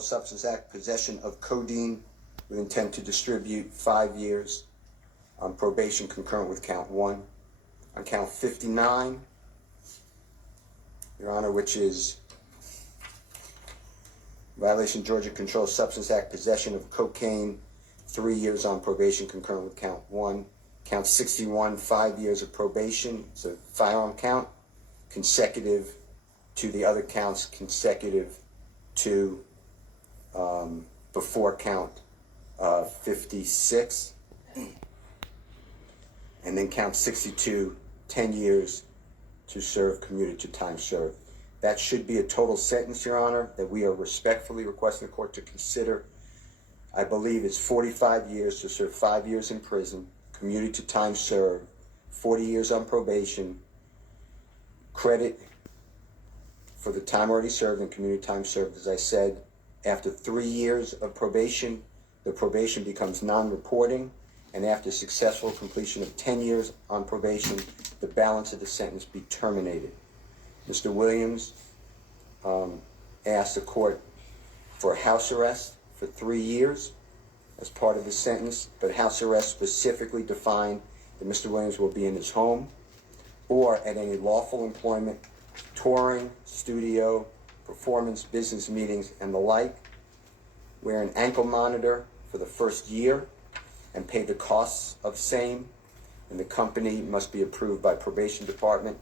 Controlled Substance Act, possession of codeine with intent to distribute, 5 years on probation concurrent with count 1. On count 59, Your Honor, which is violation Georgia Controlled Substance Act, possession of cocaine, 3 years on probation concurrent with count 1. Count 61, 5 years of probation. It's a firearm count, consecutive to the other counts, consecutive to before count 56. And then count 62, 10 years to serve, commuted to time served. That should be a total sentence, Your Honor, that we are respectfully requesting the court to consider. I believe it's 45 years to serve 5 years in prison, commuted to time served, 40 years on probation, credit for the time already served and commuted time served. As I said, after 3 years of probation, the probation becomes non-reporting, and after successful completion of 10 years on probation, the balance of the sentence be terminated. Mr. Williams asked the court for house arrest for 3 years as part of the sentence, but house arrest specifically defined that Mr. Williams will be in his home or at any lawful employment, touring, studio, performance, business meetings, and the like. Wear an ankle monitor for the first year and pay the costs of same, and the company must be approved by probation department,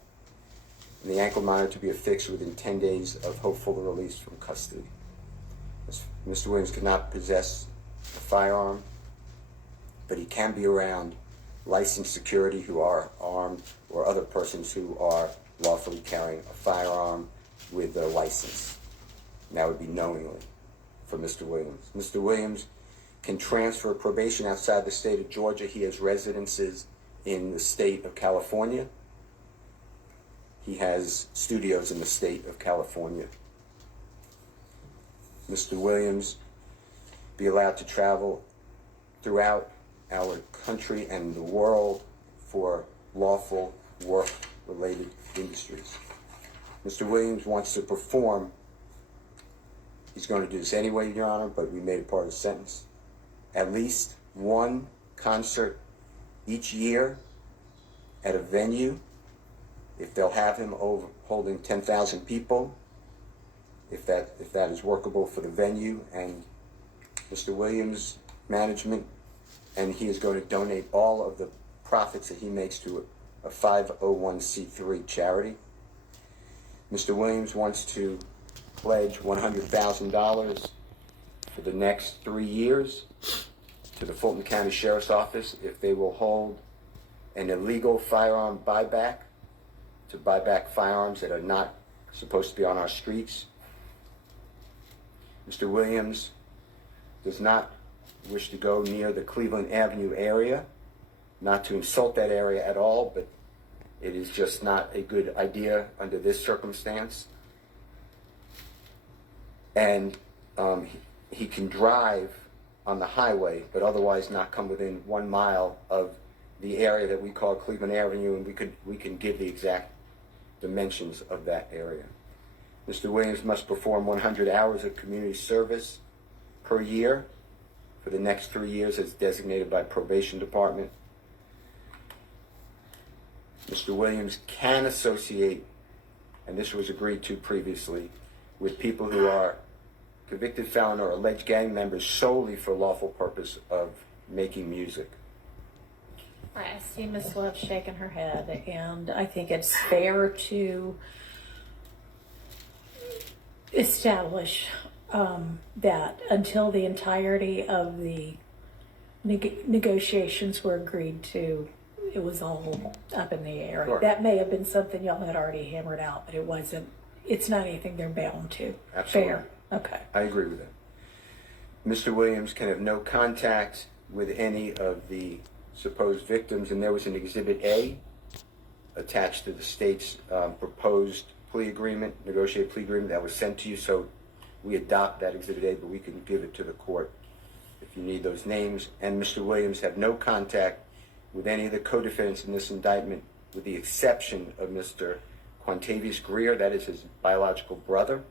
and the ankle monitor to be affixed within 10 days of hopeful release from custody. Mr. Williams cannot possess a firearm, but he can be around licensed security who are armed or other persons who are lawfully carrying a firearm with their license. And that would be knowingly for Mr. Williams. Mr. Williams can transfer probation outside the state of Georgia. He has residences in the state of California. He has studios in the state of California. Mr. Williams be allowed to travel throughout our country and the world for lawful work-related industries. Mr. Williams wants to perform. He's going to do this anyway, Your Honor, but we made it part of the sentence. At least one concert each year at a venue, if they'll have him over holding 10,000 people, if that is workable for the venue and Mr. Williams' management, and he is going to donate all of the profits that he makes to a 501c3 charity. Mr. Williams wants to pledge $100,000 for the next 3 years to the Fulton County Sheriff's Office if they will hold an illegal firearm buyback, to buy back firearms that are not supposed to be on our streets. Mr. Williams does not wish to go near the Cleveland Avenue area, not to insult that area at all, but it is just not a good idea under this circumstance. And he can drive on the highway, but otherwise not come within 1 mile of the area that we call Cleveland Avenue, and we can give the exact dimensions of that area. Mr. Williams must perform 100 hours of community service per year for the next 3 years as designated by probation department. Mr. Williams can associate, and this was agreed to previously, with people who are convicted felon or alleged gang members solely for lawful purpose of making music. I see Ms. Love shaking her head, and I think it's fair to establish that until the entirety of the negotiations were agreed to, it was all up in the air. Sure. That may have been something y'all had already hammered out, but it wasn't. It's not anything they're bound to. Absolutely. Fair. Okay. I agree with that. Mr. Williams can have no contact with any of the supposed victims, and there was an Exhibit A attached to the state's proposed plea agreement, negotiated plea agreement that was sent to you, so we adopt that Exhibit A, but we can give it to the court if you need those names. And Mr. Williams had no contact with any of the co-defendants in this indictment, with the exception of Mr. Quantavious Greer, that is his biological brother,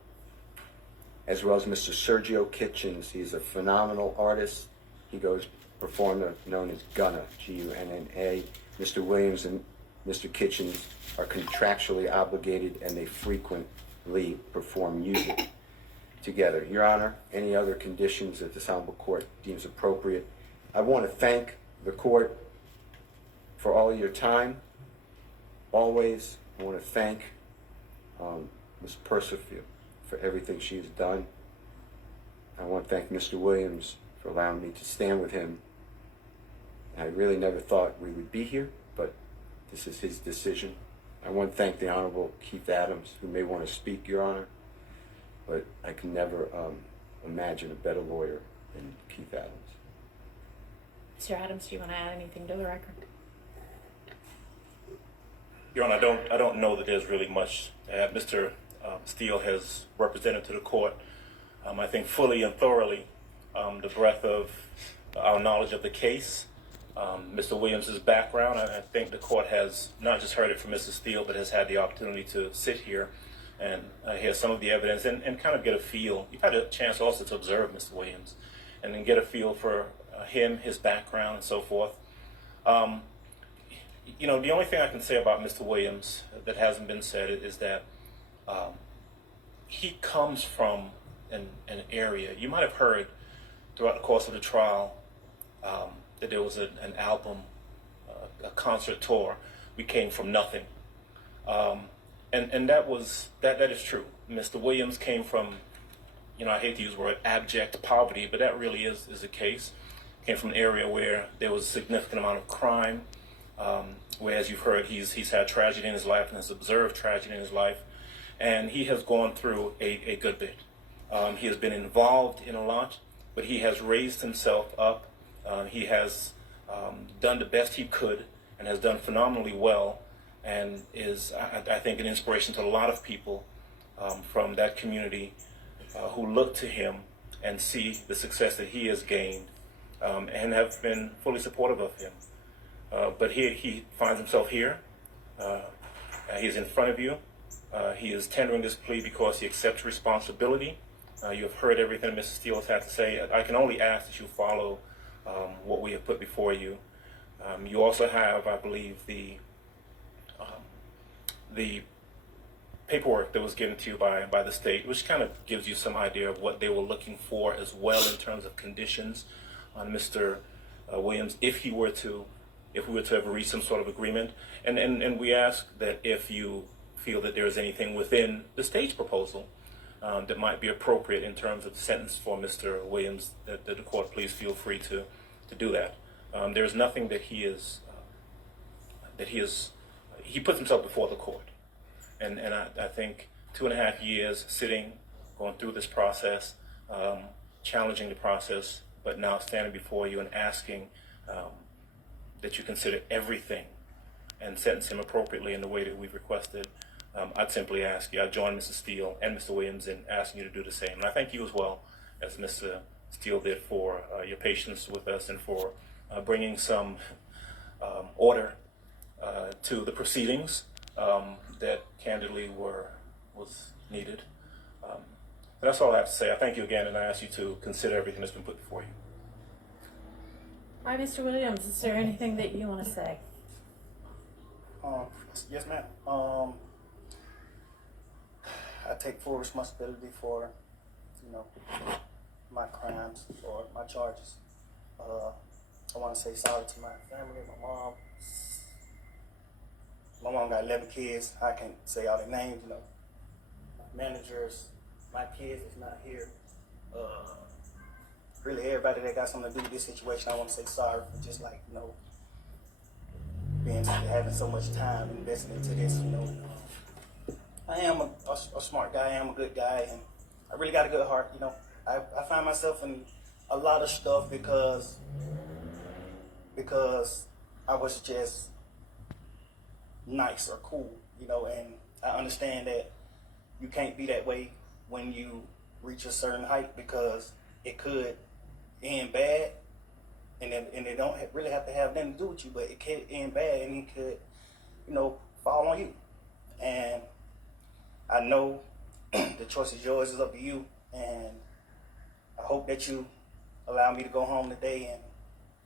as well as Mr. Sergio Kitchens. He's a phenomenal artist. He goes performer known as Gunna, Gunna. Mr. Williams and Mr. Kitchens are contractually obligated, and they frequently perform music together. Your Honor, any other conditions that this honorable court deems appropriate? I want to thank the court for all of your time. Always, I want to thank Ms. Percival for everything she has done. I want to thank Mr. Williams for allowing me to stand with him. I really never thought we would be here, but this is his decision. I want to thank the Honorable Keith Adams, who may want to speak, Your Honor, but I can never imagine a better lawyer than Keith Adams. Mr. Adams, do you want to add anything to the record? Your Honor, I don't know that there's really much to add. Mr. Steele has represented to the court, I think fully and thoroughly, the breadth of our knowledge of the case, Mr. Williams' background. I think the court has not just heard it from Mr. Steele, but has had the opportunity to sit here and hear some of the evidence and kind of get a feel. You've had a chance also to observe Mr. Williams and then get a feel for him, his background, and so forth. You know, the only thing I can say about Mr. Williams that hasn't been said is that he comes from an area. You might have heard throughout the course of the trial that there was an album, a concert tour. We came from nothing, and that is true. Mr. Williams came from, you know, I hate to use the word abject poverty, but that really is the case. Came from an area where there was a significant amount of crime. Where, as you've heard, he's had tragedy in his life and has observed tragedy in his life, and he has gone through a good bit. He has been involved in a lot, but he has raised himself up. He has done the best he could and has done phenomenally well, and is, I think, an inspiration to a lot of people from that community who look to him and see the success that he has gained and have been fully supportive of him. But he finds himself here. He's in front of you. He is tendering this plea because he accepts responsibility. You have heard everything Mr. Steele has had to say. I can only ask that you follow what we have put before you. You also have, I believe, the paperwork that was given to you by the state, which kind of gives you some idea of what they were looking for as well in terms of conditions on Mr. Williams if we were to ever reach some sort of agreement. And we ask that if you feel that there is anything within the state's proposal that might be appropriate in terms of the sentence for Mr. Williams, that the court please feel free to do that. There's nothing that he puts himself before the court. And I think 2.5 years sitting, going through this process, challenging the process, but now standing before you and asking that you consider everything and sentence him appropriately in the way that we've requested. I'd simply ask you, I join Mr. Steele and Mr. Williams in asking you to do the same. And I thank you as well, as Mr. Steele did, for your patience with us and for bringing some order to the proceedings that candidly was needed. That's all I have to say. I thank you again, and I ask you to consider everything that's been put before you. All right, Mr. Williams, is there anything that you want to say? Yes, ma'am. I take full responsibility for, my crimes or my charges. I want to say sorry to my family, my mom. My mom got 11 kids. I can't say all their names, My managers, my kids is not here. Really, everybody that got something to do with this situation, I want to say sorry for just having so much time invested into this, I am a smart guy, I am a good guy, and I really got a good heart, I find myself in a lot of stuff because I was just nice or cool, and I understand that you can't be that way when you reach a certain height because it could end bad, and it don't really have to have nothing to do with you, but it could end bad and it could, fall on you. And I know the choice is yours, it's up to you, And I hope that you allow me to go home today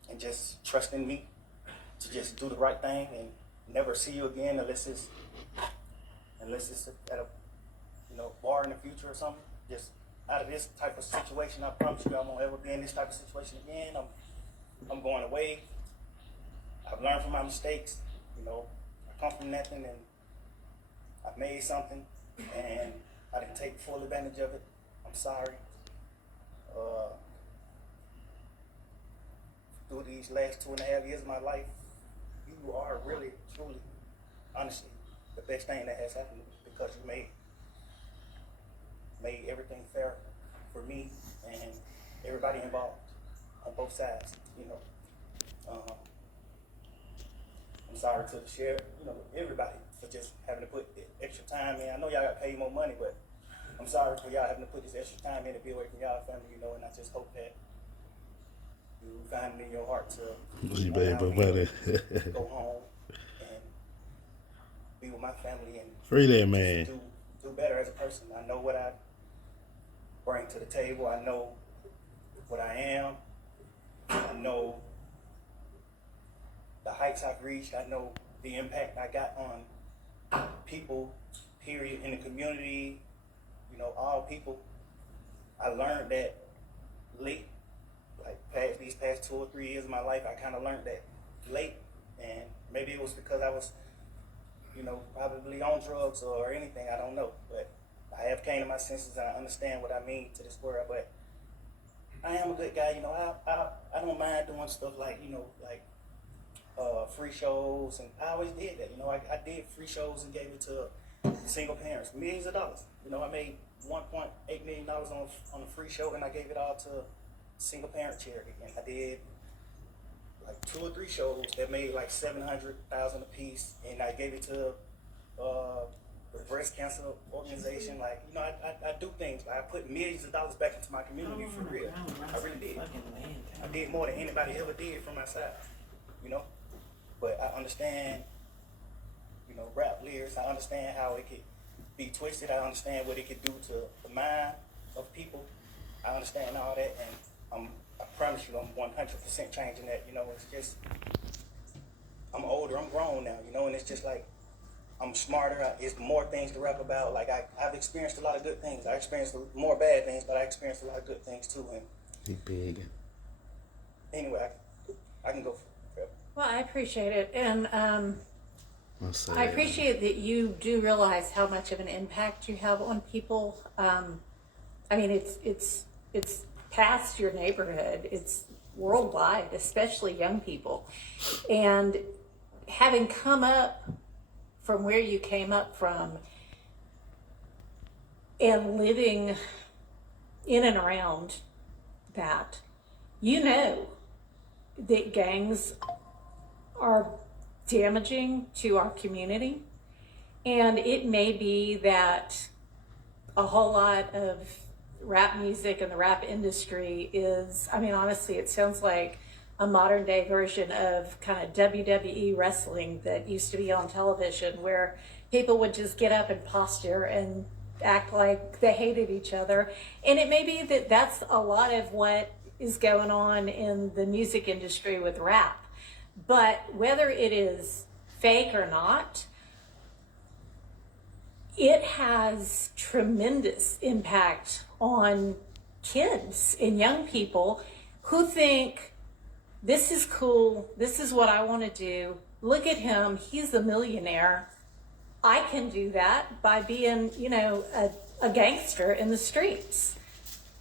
and just trust in me to just do the right thing and never see you again unless it's at a bar in the future or something. Just out of this type of situation, I promise you I won't ever be in this type of situation again. I'm going away. I've learned from my mistakes. I come from nothing and I've made something and I didn't take full advantage of it. I'm sorry. Through these last 2.5 years of my life, you are really, truly, honestly, the best thing that has happened to me because you made everything fair for me and everybody involved on both sides. I'm sorry to the sheriff, everybody for just having to put extra time in. I know y'all got paid more money, but I'm sorry for y'all having to put this extra time in to be away from y'all family, and I just hope that you find it in your heart to allow me to go home and be with my family and Free that man. do better as a person. I know what I bring to the table. I know what I am. I know the heights I've reached. I know the impact I got on people, period, in the community, all people. I learned that late, like these past 2 or 3 years of my life, I kind of learned that late. And maybe it was because I was, probably on drugs or anything, I don't know. But I have came to my senses and I understand what I mean to this world. But I am a good guy, I don't mind doing stuff like free shows, and I always did that. I did free shows and gave it to single parents, millions of dollars. I made $1.8 million on a free show, and I gave it all to single parent charity. And I did like 2 or 3 shows that made like $700,000 a piece, and I gave it to the breast cancer organization. I do things. I put millions of dollars back into my community for real. I really did. I did more than anybody ever did from my side, But I understand, rap lyrics. I understand how it could be twisted. I understand what it could do to the mind of people. I understand all that, and I promise you I'm 100% changing that. It's just, I'm older, I'm grown now, and it's just like, I'm smarter. It's more things to rap about. I've experienced a lot of good things. I experienced more bad things, but I experienced a lot of good things too. And He big. anyway, I can go forever. Well, I appreciate it, and Say I appreciate that you do realize how much of an impact you have on people. I mean, it's past your neighborhood. It's worldwide, especially young people. And having come up from where you came up from and living in and around that, that gangs are damaging to our community. And it may be that a whole lot of rap music and the rap industry is, honestly, it sounds like a modern day version of kind of WWE wrestling that used to be on television, where people would just get up and posture and act like they hated each other. And it may be that that's a lot of what is going on in the music industry with rap. But whether it is fake or not, it has tremendous impact on kids and young people who think, this is cool, this is what I want to do. Look at him, he's a millionaire. I can do that by being, a gangster in the streets.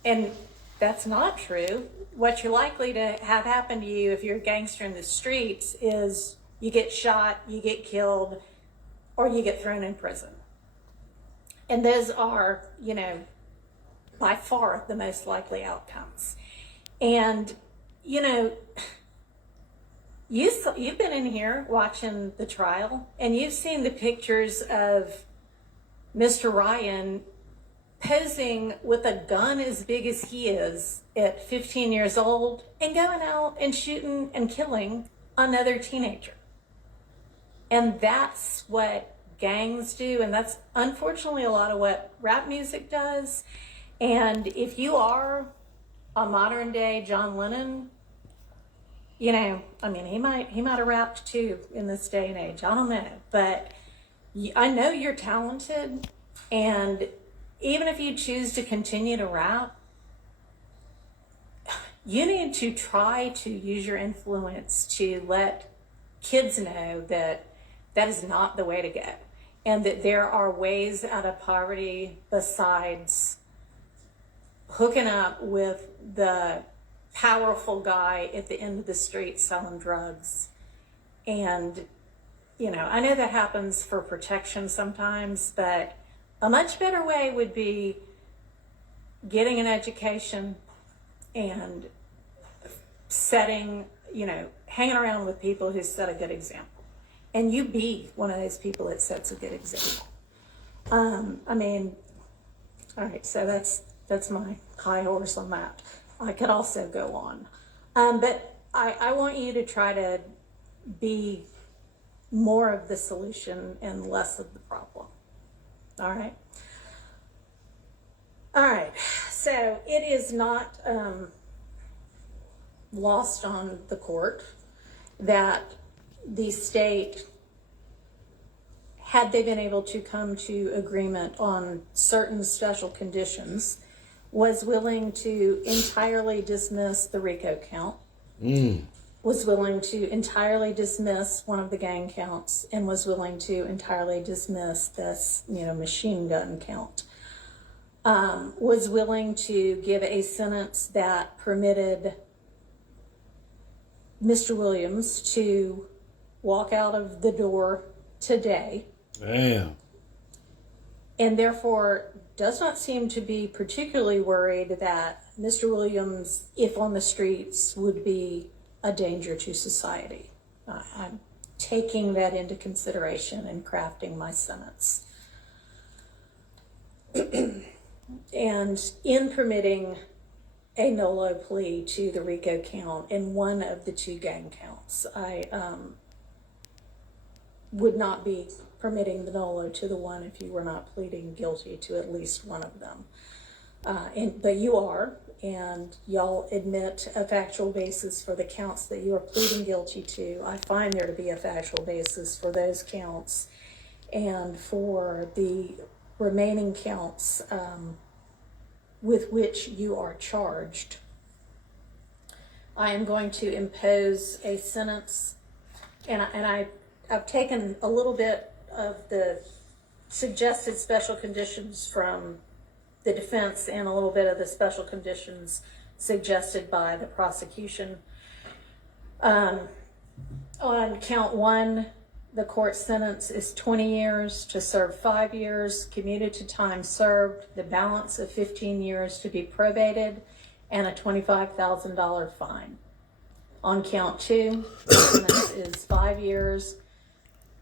And that's not true. What you're likely to have happen to you if you're a gangster in the streets is you get shot, you get killed, or you get thrown in prison. And those are, by far the most likely outcomes. And, you've been in here watching the trial, and you've seen the pictures of Mr. Ryan posing with a gun as big as he is at 15 years old and going out and shooting and killing another teenager. And that's what gangs do, and that's unfortunately a lot of what rap music does. And if you are a modern day John Lennon, you know, I mean, he might have rapped too in this day and age. I don't know, but I know you're talented, and even if you choose to continue to rap, you need to try to use your influence to let kids know that that is not the way to go, and that there are ways out of poverty besides hooking up with the powerful guy at the end of the street selling drugs. And, you know, I know that happens for protection sometimes, but a much better way would be getting an education and setting, you know, hanging around with people who set a good example. And you be one of those people that sets a good example. I mean, all right, so that's my high horse on that. I could also go on. But I want you to try to be more of the solution and less of the problem. All right? All right, so it is not lost on the court that the state, had they been able to come to agreement on certain special conditions, was willing to entirely dismiss the RICO count, was willing to entirely dismiss one of the gang counts, and was willing to entirely dismiss this, you know, machine gun count. Was willing to give a sentence that permitted Mr. Williams to walk out of the door today. Damn. And therefore does not seem to be particularly worried that Mr. Williams, if on the streets, would be a danger to society. I'm taking that into consideration and crafting my sentence. And in permitting a nolo plea to the RICO count in one of the two gang counts, I would not be permitting the nolo to the one if you were not pleading guilty to at least one of them. But you are, and y'all admit a factual basis for the counts that you are pleading guilty to. I find there to be a factual basis for those counts, and for the remaining counts with which you are charged. I am going to impose a sentence, and I've taken a little bit of the suggested special conditions from the defense and a little bit of the special conditions suggested by the prosecution. On count one, the court sentence is 20 years to serve 5 years, commuted to time served, the balance of 15 years to be probated, and a $25,000 fine. On count two, the sentence is 5 years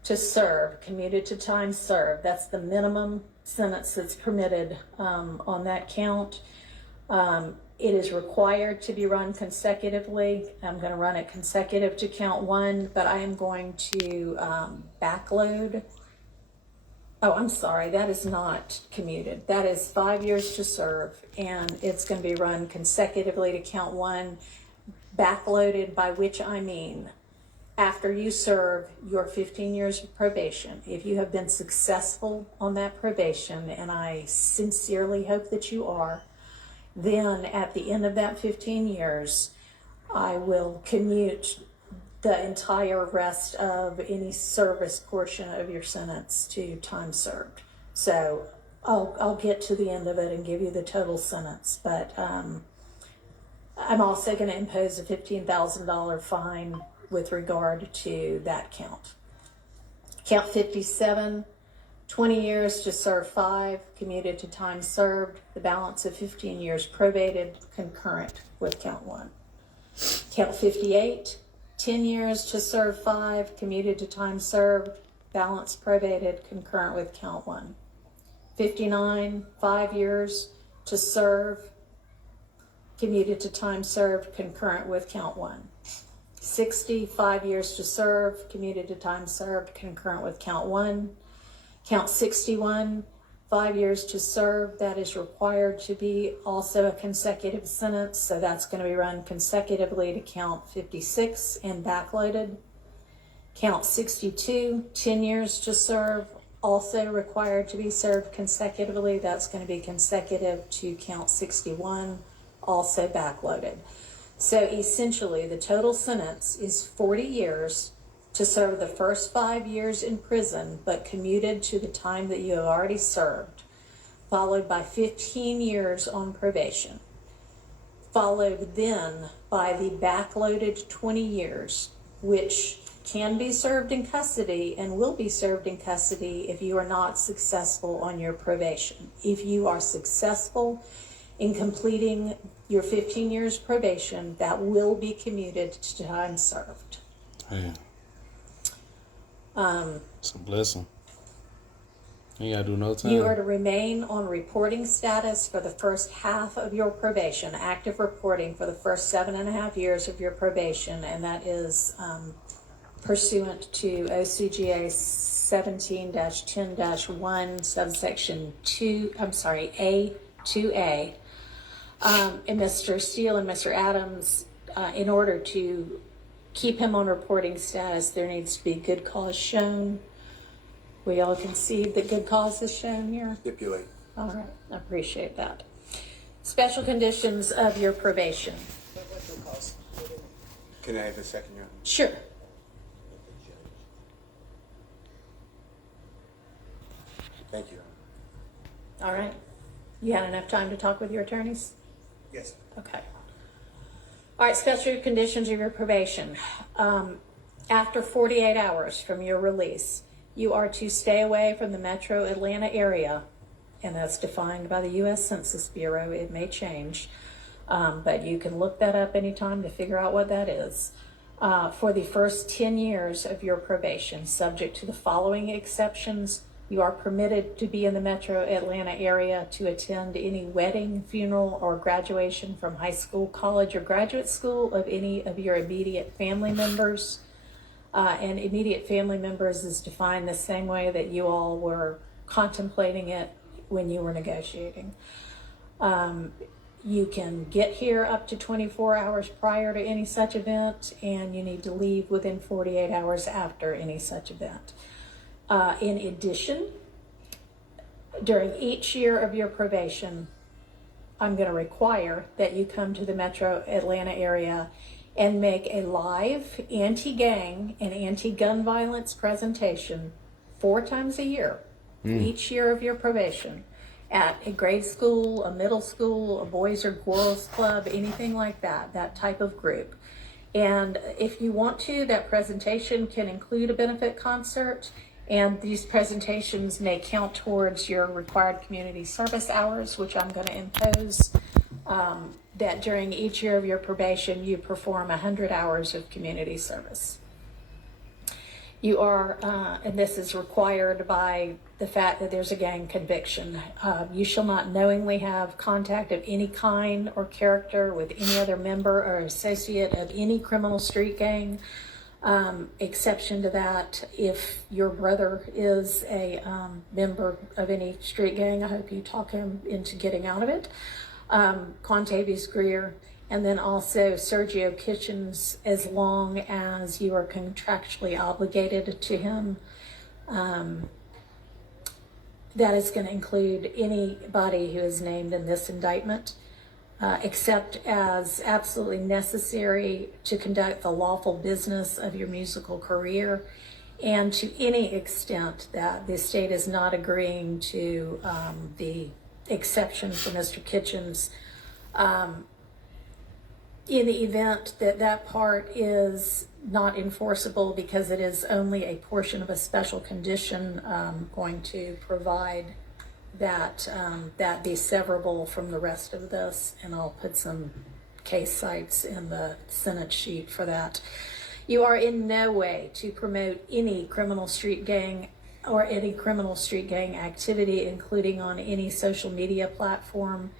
to serve, commuted to time served. That's the minimum sentence that's permitted on that count. It is required to be run consecutively. I'm going to run it consecutive to count one, but I am going to backload. Oh, I'm sorry, that is not commuted. That is 5 years to serve, and it's going to be run consecutively to count one, backloaded, by which I mean after you serve your 15 years of probation. If you have been successful on that probation, and I sincerely hope that you are, then at the end of that 15 years, I will commute the entire rest of any service portion of your sentence to time served. So I'll get to the end of it and give you the total sentence, but I'm also going to impose a $15,000 fine with regard to that count. Count 57, 20 years to serve 5, commuted to time served, the balance of 15 years probated, concurrent with count 1. Count 58, 10 years to serve 5, commuted to time served, balance probated, concurrent with count 1. 59, 5 years to serve, commuted to time served, concurrent with count 1. 60, 5 years to serve, commuted to time served, concurrent with count 1. Count 61, 5 years to serve, that is required to be also a consecutive sentence, so that's going to be run consecutively to count 56 and backloaded. Count 62, 10 years to serve, also required to be served consecutively, that's going to be consecutive to count 61, also backloaded. So essentially, the total sentence is 40 years to serve the first 5 years in prison, but commuted to the time that you have already served, followed by 15 years on probation, followed then by the backloaded 20 years, which can be served in custody and will be served in custody if you are not successful on your probation. If you are successful in completing your 15 years probation, that will be commuted to time served. Man. It's a blessing. You ain't gotta do no time. You are to remain on reporting status for the first half of your probation, active reporting for the first 7.5 years of your probation, and that is pursuant to OCGA 17-10-1, subsection A2A. And Mr. Steele and Mr. Adams, in order to keep him on reporting status, there needs to be good cause shown. We all concede that good cause is shown here. Stipulate. All right, I appreciate that. Special conditions of your probation. Can I have a second, Your Honor? Sure. Thank you, Your Honor. All right. You had enough time to talk with your attorneys? Yes. Okay. All right, special conditions of your probation. After 48 hours from your release, you are to stay away from the metro Atlanta area, and that's defined by the U.S. Census Bureau. It may change, but you can look that up anytime to figure out what that is. For the first 10 years of your probation, subject to the following exceptions. You are permitted to be in the metro Atlanta area to attend any wedding, funeral, or graduation from high school, college, or graduate school of any of your immediate family members. And immediate family members is defined the same way that you all were contemplating it when you were negotiating. You can get here up to 24 hours prior to any such event, and you need to leave within 48 hours after any such event. In addition, during each year of your probation, I'm going to require that you come to the metro Atlanta area and make a live anti-gang and anti-gun violence presentation 4 times a year, each year of your probation, at a grade school, a middle school, a boys or girls club, anything like that, that type of group. And if you want to, that presentation can include a benefit concert, and these presentations may count towards your required community service hours, which I'm going to impose, that during each year of your probation, you perform 100 hours of community service. You are, and this is required by the fact that there's a gang conviction. You shall not knowingly have contact of any kind or character with any other member or associate of any criminal street gang. Exception to that, if your brother is a member of any street gang, I hope you talk him into getting out of it. Contavious Greer, and then also Sergio Kitchens, as long as you are contractually obligated to him. That is going to include anybody who is named in this indictment, except as absolutely necessary to conduct the lawful business of your musical career, and to any extent that the state is not agreeing to the exception for Mr. Kitchens. In the event that that part is not enforceable because it is only a portion of a special condition, going to provide that that be severable from the rest of this, and I'll put some case cites in the Senate sheet for that. You are in no way to promote any criminal street gang or any criminal street gang activity, including on any social media platform.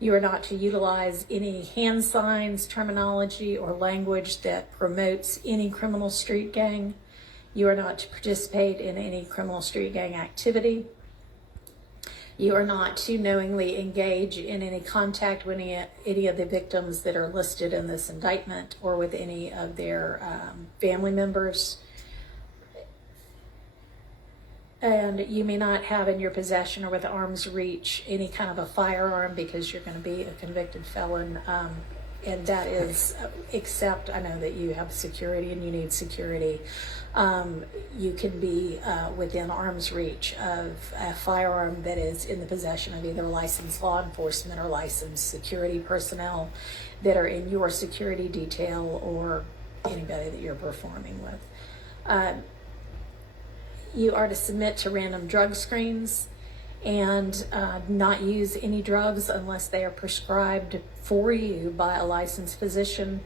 You are not to utilize any hand signs, terminology, or language that promotes any criminal street gang. You are not to participate in any criminal street gang activity. You are not to knowingly engage in any contact with any of the victims that are listed in this indictment or with any of their family members. And you may not have in your possession or with arm's reach any kind of a firearm because you're going to be a convicted felon. And that is, except I know that you have security and you need security. You can be within arm's reach of a firearm that is in the possession of either licensed law enforcement or licensed security personnel that are in your security detail or anybody that you're performing with. You are to submit to random drug screens and not use any drugs unless they are prescribed for you by a licensed physician.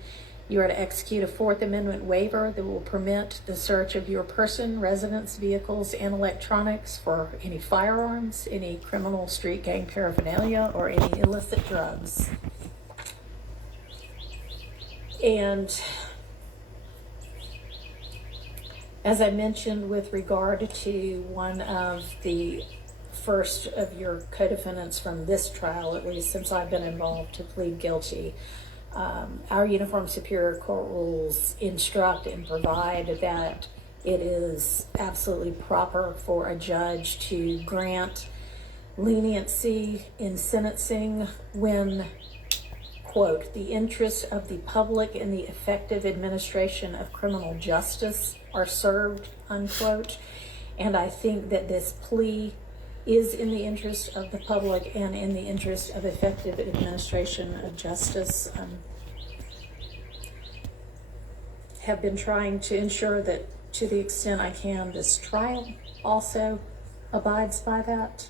You are to execute a Fourth Amendment waiver that will permit the search of your person, residence, vehicles, and electronics for any firearms, any criminal street gang paraphernalia, or any illicit drugs. And as I mentioned with regard to one of the first of your co-defendants from this trial, at least since I've been involved, to plead guilty, our Uniform Superior Court rules instruct and provide that it is absolutely proper for a judge to grant leniency in sentencing when, quote, the interests of the public in the effective administration of criminal justice are served, unquote. And I think that this plea is in the interest of the public and in the interest of effective administration of justice. Have been trying to ensure that to the extent I can, this trial also abides by that.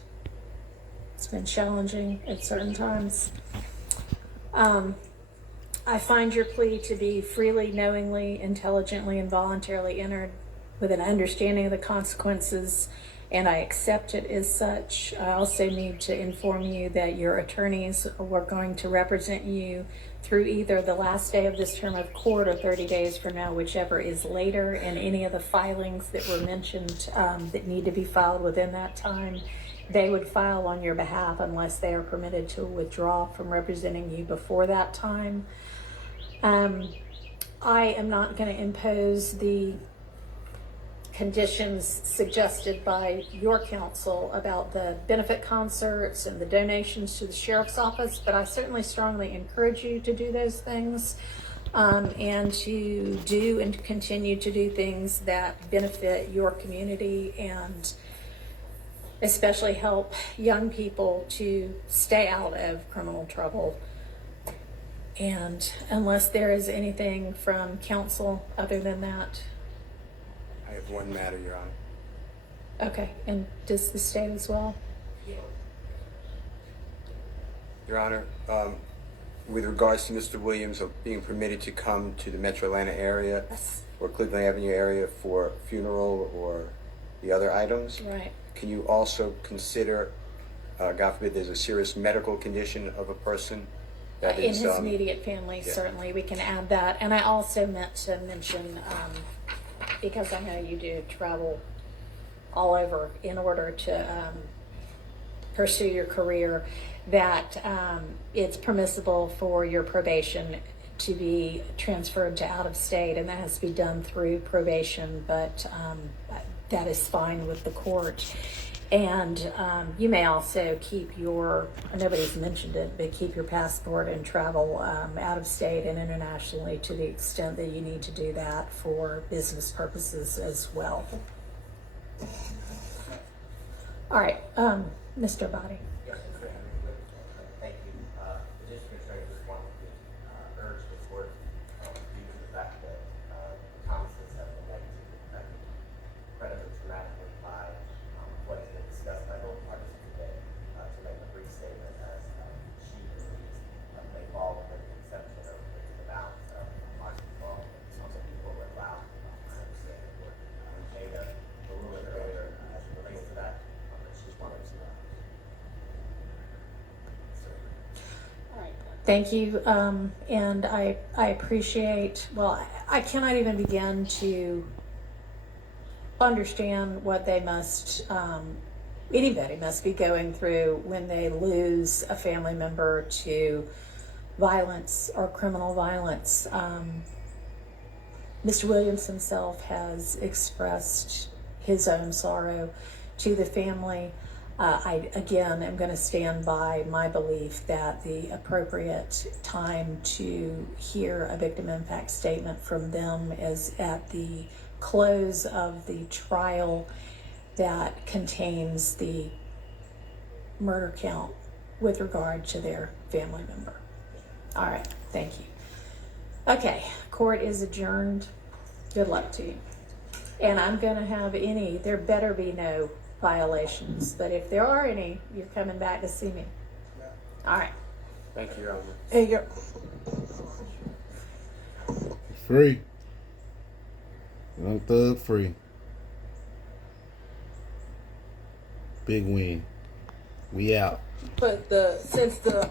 It's been challenging at certain times. I find your plea to be freely, knowingly, intelligently, and voluntarily entered with an understanding of the consequences, and I accept it as such. I also need to inform you that your attorneys were going to represent you through either the last day of this term of court or 30 days from now, whichever is later, and any of the filings that were mentioned that need to be filed within that time, they would file on your behalf unless they are permitted to withdraw from representing you before that time. I am not going to impose the conditions suggested by your counsel about the benefit concerts and the donations to the sheriff's office, but I certainly strongly encourage you to do those things and to do and continue to do things that benefit your community and especially help young people to stay out of criminal trouble. And unless there is anything from counsel other than that. I have one matter, Your Honor. Okay, and does the state as well? Your Honor, with regards to Mr. Williams being permitted to come to the Metro Atlanta area or Cleveland Avenue area for funeral or the other items, Right. can you also consider, God forbid, there's a serious medical condition of a person that In is, his immediate family, yeah. certainly, we can add that. And I also meant to mention, because I know you do travel all over in order to pursue your career, that it's permissible for your probation to be transferred to out of state, and that has to be done through probation, but that is fine with the court. And you may also keep your, nobody's mentioned it, but keep your passport and travel out of state and internationally to the extent that you need to do that for business purposes as well. All right, Mr. Body. Yes, sir. Thank you. The district attorney just wanted to urge the court due to the fact that Thomas's have been negatively affected incredibly dramatically by what has been discussed by both parties today, to make a brief statement as she believes may fall within the exception or within the bounds of martial law. Some people were allowed to understand the court. We made a ruling earlier as it relates to that, but she just wanted to Thank you, and I appreciate, well, I cannot even begin to understand what they must anybody must be going through when they lose a family member to violence or criminal violence. Mr. Williams himself has expressed his own sorrow to the family. I, again, am going to stand by my belief that the appropriate time to hear a victim impact statement from them is at the close of the trial that contains the murder count with regard to their family member. All right, thank you. Okay, court is adjourned. Good luck to you. And I'm going to have there better be no violations, but if there are any, you're coming back to see me. All right. Thank you, Your Honor. Hey, you're Free. Young Thug free. Big win. We out. But since the